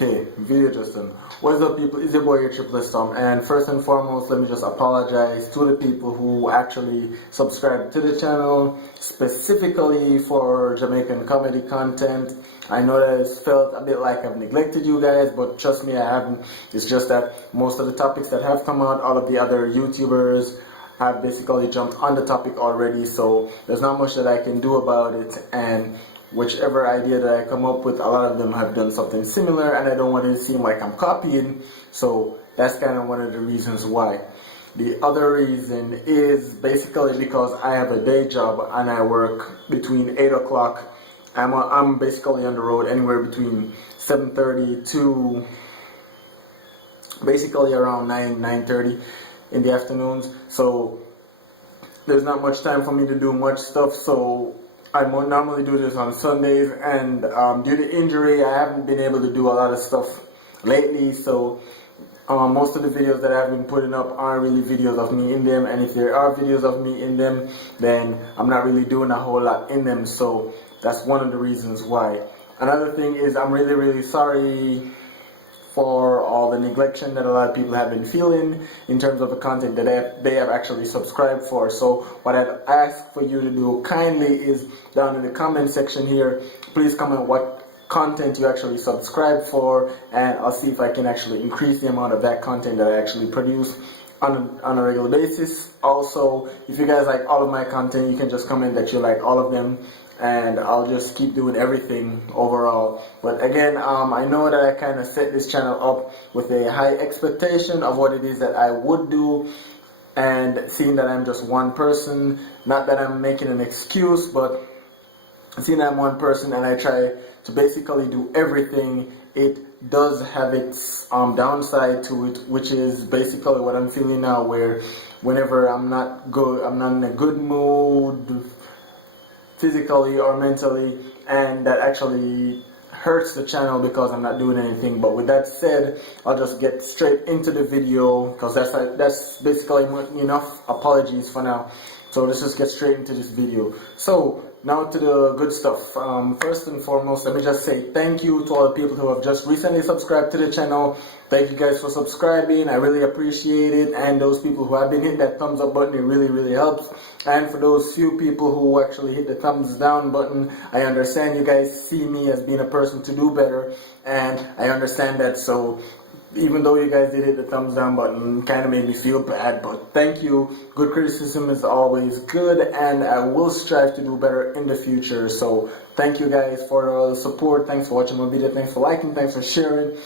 Okay, video just done. What's up, people? It's your boy here, Triple Storm, and first and foremost, let me just apologize to the people who actually subscribe to the channel, specifically for Jamaican comedy content. I know that it's felt a bit like I've neglected you guys, but trust me, I haven't. It's just that most of the topics that have come out, all of the other YouTubers have basically jumped on the topic already, so there's not much that I can do about it, and whichever idea that I come up with, a lot of them have done something similar, and I don't want it to seem like I'm copying, so that's kind of one of the reasons why. The other reason is basically because I have a day job and I work between 8 o'clock. I'm basically on the road anywhere between 7:30 to basically around 9:30 in the afternoons, so there's not much time for me to do much stuff. So I normally do this on Sundays, and due to injury, I haven't been able to do a lot of stuff lately, so most of the videos that I've been putting up aren't really videos of me in them, and if there are videos of me in them, then I'm not really doing a whole lot in them, so that's one of the reasons why. Another thing is I'm really sorry for all the neglection that a lot of people have been feeling in terms of the content that they have actually subscribed for. So what I'd ask for you to do kindly is down in the comment section here, please comment what content you actually subscribe for, and I'll see if I can actually increase the amount of that content that I actually produce on a regular basis. Also, if you guys like all of my content, you can just comment that you like all of them, and I'll just keep doing everything overall. But again, I know that I kind of set this channel up with a high expectation of what it is that I would do, and seeing that I'm just one person, not that I'm making an excuse, but seeing that I'm one person and I try to basically do everything, it does have its downside to it, which is basically what I'm feeling now, where whenever I'm not in a good mood physically or mentally, and that actually hurts the channel because I'm not doing anything. But with that said, I'll just get straight into the video, because that's basically enough apologies for now. So let's just get straight into this video. So now to the good stuff. First and foremost, let me just say thank you to all the people who have just recently subscribed to the channel. Thank you guys for subscribing, I really appreciate it. And those people who have been hitting that thumbs up button, it really helps. And for those few people who actually hit the thumbs down button, I understand you guys see me as being a person to do better, and I understand that. So even though you guys did hit the thumbs down button, kind of made me feel bad, but thank you. Good criticism is always good, and I will strive to do better in the future. So thank you guys for all the support. Thanks for watching my video. Thanks for liking. Thanks for sharing.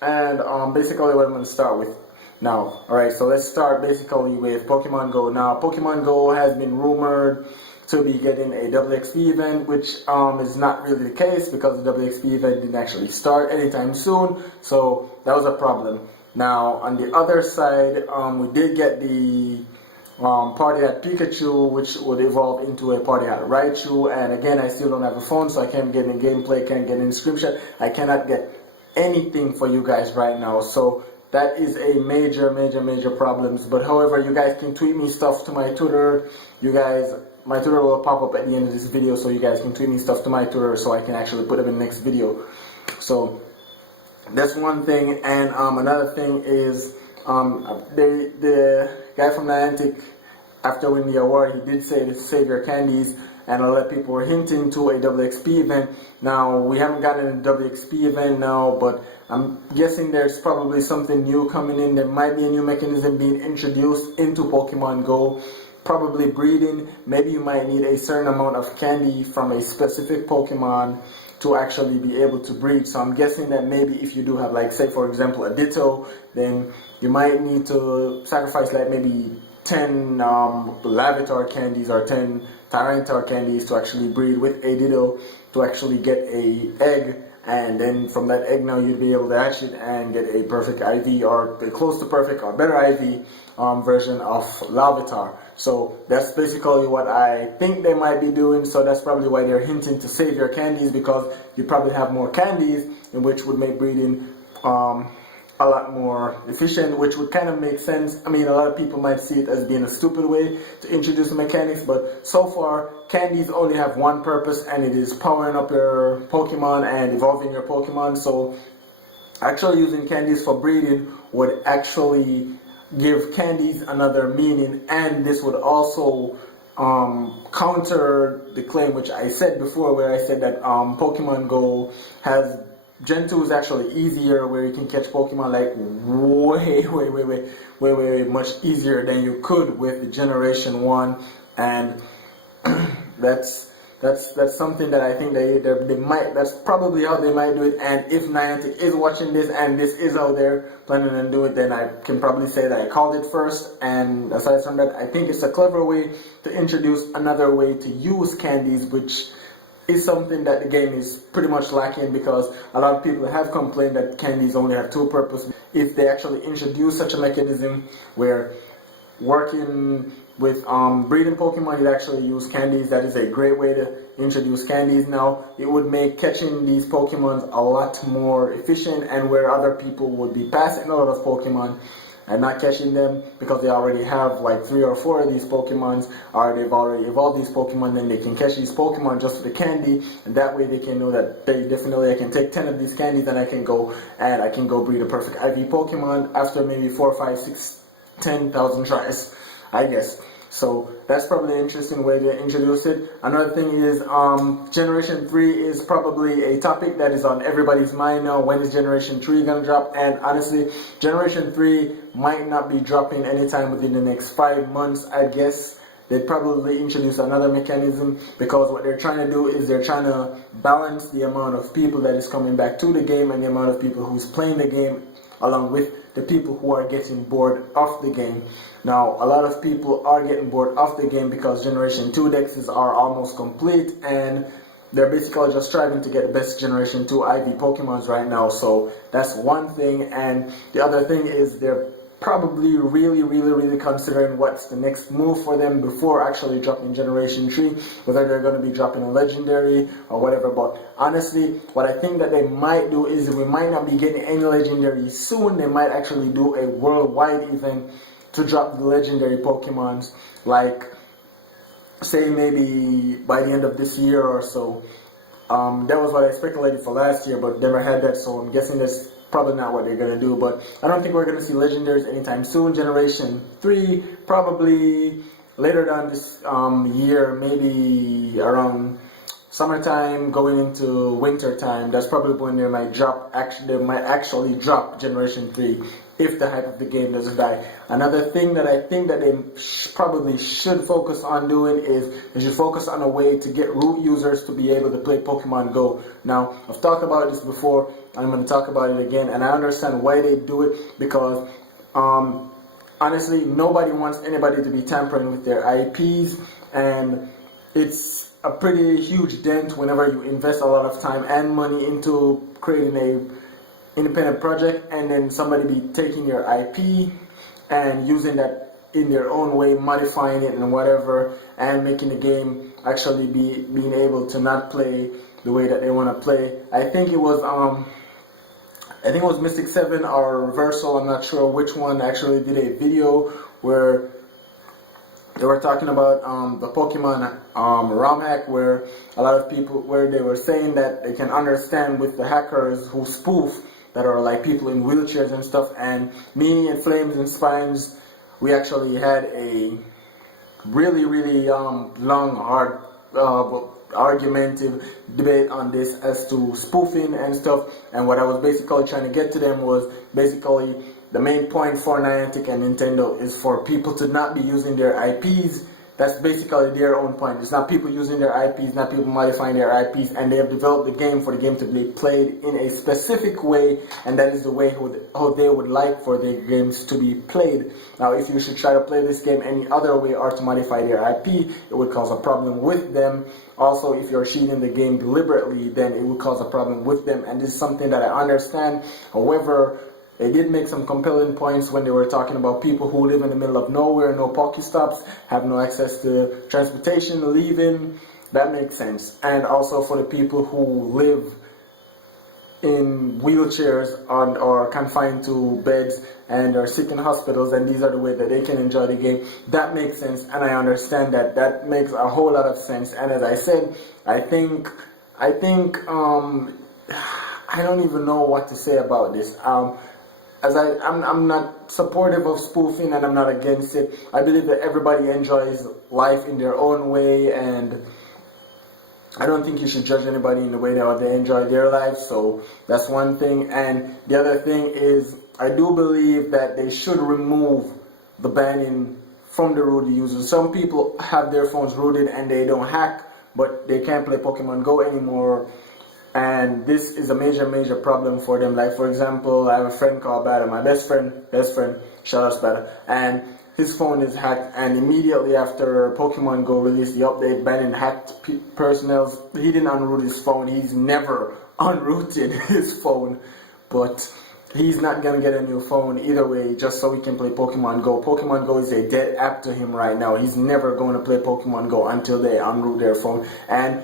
And basically what I'm going to start with now. Alright, so let's start basically with Pokemon Go. Now, Pokemon Go has been rumored to be getting a double XP event, which is not really the case, because the double XP event didn't actually start anytime soon, so that was a problem. Now, on the other side, we did get the Party at Pikachu, which would evolve into a Party at Raichu, and again, I still don't have a phone, so I can't get any gameplay, can't get any screenshot, I cannot get anything for you guys right now, so that is a major problems. But however, you guys can tweet me stuff to my Twitter. My Twitter will pop up at the end of this video, so you guys can tweet me stuff to my Twitter so I can actually put them in the next video. So that's one thing. And another thing is the guy from Niantic, after winning the award, he did say to save your candies, and a lot of people were hinting to a double XP event. Now, we haven't gotten a double XP event now, but I'm guessing there's probably something new coming in. There might be a new mechanism being introduced into Pokemon Go, probably breeding. Maybe you might need a certain amount of candy from a specific Pokemon to actually be able to breed. So I'm guessing that maybe if you do have, like, say for example, a Ditto, then you might need to sacrifice like maybe 10 Larvitar candies or 10 Tyranitar candies to actually breed with a Ditto to actually get a egg, and then from that egg now you'd be able to hatch it and get a perfect IV, or close to perfect or better IV version of Larvitar. So that's basically what I think they might be doing. So that's probably why they're hinting to save your candies, because you probably have more candies, in which would make breeding a lot more efficient, which would kind of make sense. I mean, a lot of people might see it as being a stupid way to introduce mechanics, but so far candies only have one purpose, and it is powering up your Pokemon and evolving your Pokemon. So actually using candies for breeding would actually give candies another meaning, and this would also counter the claim which I said before, where I said that Pokemon Go has Gen 2 is actually easier, where you can catch Pokemon like way much easier than you could with the Generation 1, and that's something that I think they might, that's probably how they might do it. And if Niantic is watching this and this is how they're planning on doing it, then I can probably say that I called it first. And aside from that, I think it's a clever way to introduce another way to use candies, which is something that the game is pretty much lacking, because a lot of people have complained that candies only have two purposes. If they actually introduce such a mechanism where working with breeding Pokemon, you actually use candies, that is a great way to introduce candies. Now, it would make catching these Pokemon a lot more efficient, and where other people would be passing a lot of Pokemon and not catching them because they already have like 3 or 4 of these Pokemons, or they've already evolved these Pokemon, then they can catch these Pokemon just with the candy, and that way they can know that they definitely, I can take 10 of these candies and I can go breed a perfect IV Pokemon after maybe 4, 5, 6, 10,000 tries, I guess. So that's probably an interesting way to introduce it. Another thing is Generation 3 is probably a topic that is on everybody's mind now. When is Generation 3 going to drop? And honestly, Generation 3 might not be dropping anytime within the next 5 months, I guess. They'd probably introduce another mechanism, because what they're trying to do is they're trying to balance the amount of people that is coming back to the game and the amount of people who's playing the game, along with the people who are getting bored of the game. Now, a lot of people are getting bored of the game because Generation 2 dexes are almost complete, and they're basically just striving to get the best Generation 2 IV Pokemons right now. So that's one thing. And the other thing is they're probably really considering what's the next move for them before actually dropping Generation 3, whether they're going to be dropping a Legendary or whatever. But honestly, what I think that they might do is, we might not be getting any Legendary soon. They might actually do a worldwide event to drop the Legendary Pokemons, like say maybe by the end of this year or so. That was what I speculated for last year, but never had that, so I'm guessing that's probably not what they're going to do. But I don't think we're going to see Legendaries anytime soon. Generation 3 probably later down this year, maybe around summertime going into winter time. That's probably when they might drop. Actually, they might actually drop Generation 3 if the hype of the game doesn't die. Another thing that I think that they probably should focus on doing is they should focus on a way to get root users to be able to play Pokemon Go. Now, I've talked about this before, I'm going to talk about it again, and I understand why they do it, because honestly, nobody wants anybody to be tampering with their IPs, and it's a pretty huge dent whenever you invest a lot of time and money into creating a independent project, and then somebody be taking your IP and using that in their own way, modifying it and whatever, and making the game actually being able to not play the way that they want to play. I think it was Mystic 7 or Reversal, I'm not sure which one, actually did a video where they were talking about the Pokemon ROM hack, where a lot of people, where they were saying that they can understand with the hackers who spoof, that are like people in wheelchairs and stuff. And me and Flames and Spines, we actually had a really long, hard, argumentative debate on this as to spoofing and stuff. And what I was basically trying to get to them was basically the main point for Niantic and Nintendo is for people to not be using their IPs. That's basically their own point. It's not people using their IPs, not people modifying their IPs, and they have developed the game for the game to be played in a specific way, and that is the way how they would like for their games to be played. Now, if you should try to play this game any other way or to modify their IP, it would cause a problem with them. Also, if you're cheating the game deliberately, then it would cause a problem with them, and this is something that I understand. However, they did make some compelling points when they were talking about people who live in the middle of nowhere, no Pokestops, have no access to transportation, leaving. That makes sense. And also for the people who live in wheelchairs or confined to beds and are sick in hospitals, and these are the way that they can enjoy the game. That makes sense, and I understand that. That makes a whole lot of sense. And as I said, I think I don't even know what to say about this. I'm not supportive of spoofing, and I'm not against it. I believe that everybody enjoys life in their own way, and I don't think you should judge anybody in the way that they enjoy their life. So that's one thing. And the other thing is, I do believe that they should remove the banning from the rooted users. Some people have their phones rooted and they don't hack, but they can't play Pokemon Go anymore. And this is a major problem for them. Like, for example, I have a friend called Bada, my best friend, shout out to Bada, and his phone is hacked, and immediately after Pokemon Go released the update banning hacked personnel, he didn't unroot his phone. He's never unrooted his phone, but he's not gonna get a new phone either way, just so he can play Pokemon Go. Pokemon Go is a dead app to him right now. He's never going to play Pokemon Go until they unroot their phone. And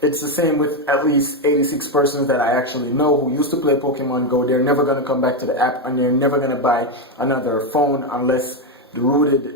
it's the same with at least 86 persons that I actually know who used to play Pokemon Go. They're never going to come back to the app, and they're never going to buy another phone unless the rooted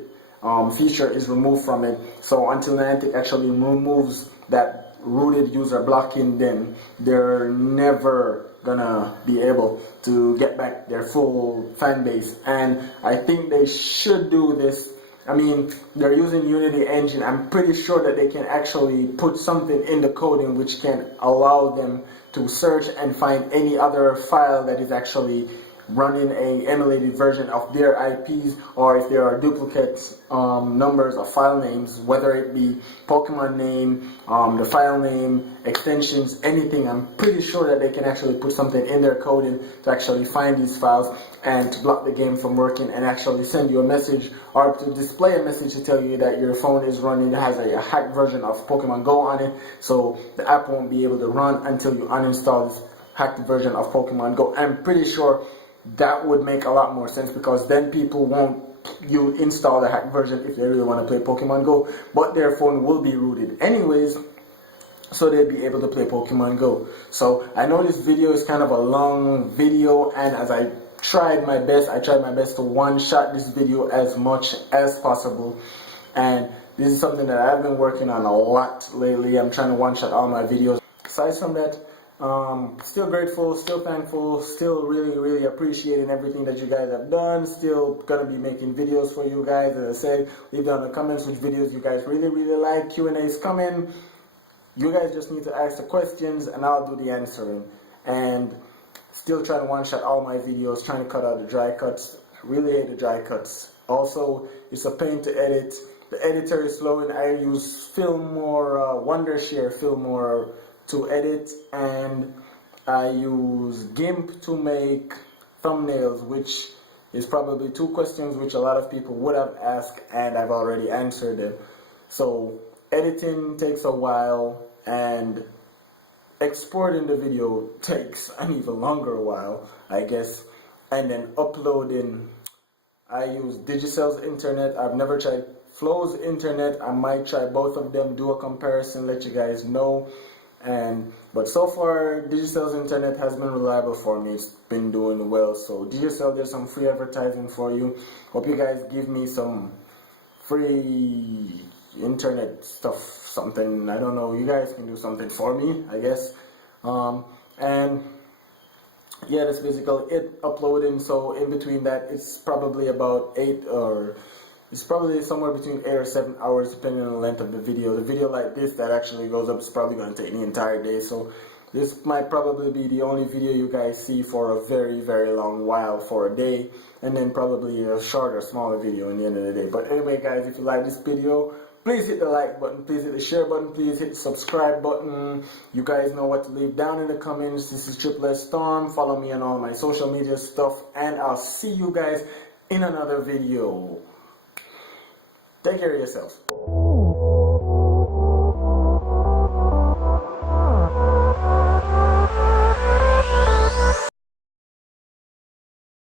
feature is removed from it. So until Niantic actually removes that rooted user blocking, then they're never gonna be able to get back their full fan base. And I think they should do this. I mean, they're using Unity engine. I'm pretty sure that they can actually put something in the coding which can allow them to search and find any other file that is actually running a emulated version of their IPs, or if there are duplicate numbers of file names, whether it be Pokemon name, the file name, extensions, anything. I'm pretty sure that they can actually put something in their coding to actually find these files and to block the game from working and actually send you a message, or to display a message to tell you that your phone is running, has a hacked version of Pokemon Go on it, so the app won't be able to run until you uninstall this hacked version of Pokemon Go. I'm pretty sure that would make a lot more sense, because then people won't install the hacked version if they really want to play Pokemon Go, but their phone will be rooted anyways, so they'll be able to play Pokemon Go. So I know this video is kind of a long video, and as I tried my best to one-shot this video as much as possible, and this is something that I've been working on a lot lately. I'm trying to one-shot all my videos. Aside from that, still grateful, still thankful, still really appreciating everything that you guys have done. Still gonna be making videos for you guys. As I said, leave down in the comments which videos you guys really like. Q&A is coming. You guys just need to ask the questions and I'll do the answering. And still trying to one-shot all my videos, trying to cut out the dry cuts. Really hate the dry cuts. Also, it's a pain to edit. The editor is slow, and I use Filmora, Wondershare Filmora to edit, and I use GIMP to make thumbnails, which is probably two questions which a lot of people would have asked, and I've already answered them. So editing takes a while, and exporting the video takes an even longer while, I guess. And then uploading, I use Digicell's internet. I've never tried Flow's internet. I might try both of them, do a comparison, let you guys know. But so far, Digicell's internet has been reliable for me. It's been doing well. So Digicell, there's some free advertising for you. Hope you guys give me some free internet stuff, something. I don't know. You guys can do something for me, I guess. And yeah, that's basically it. Uploading. So in between that, it's probably about it's probably somewhere between 8 or 7 hours, depending on the length of the video. The video like this that actually goes up is probably going to take the entire day. So this might probably be the only video you guys see for a very long while, for a day. And then probably a shorter, smaller video in the end of the day. But anyway, guys, if you like this video, please hit the like button, please hit the share button, please hit the subscribe button. You guys know what to leave down in the comments. This is Triple S Storm. Follow me on all my social media stuff. And I'll see you guys in another video. Take care of yourself.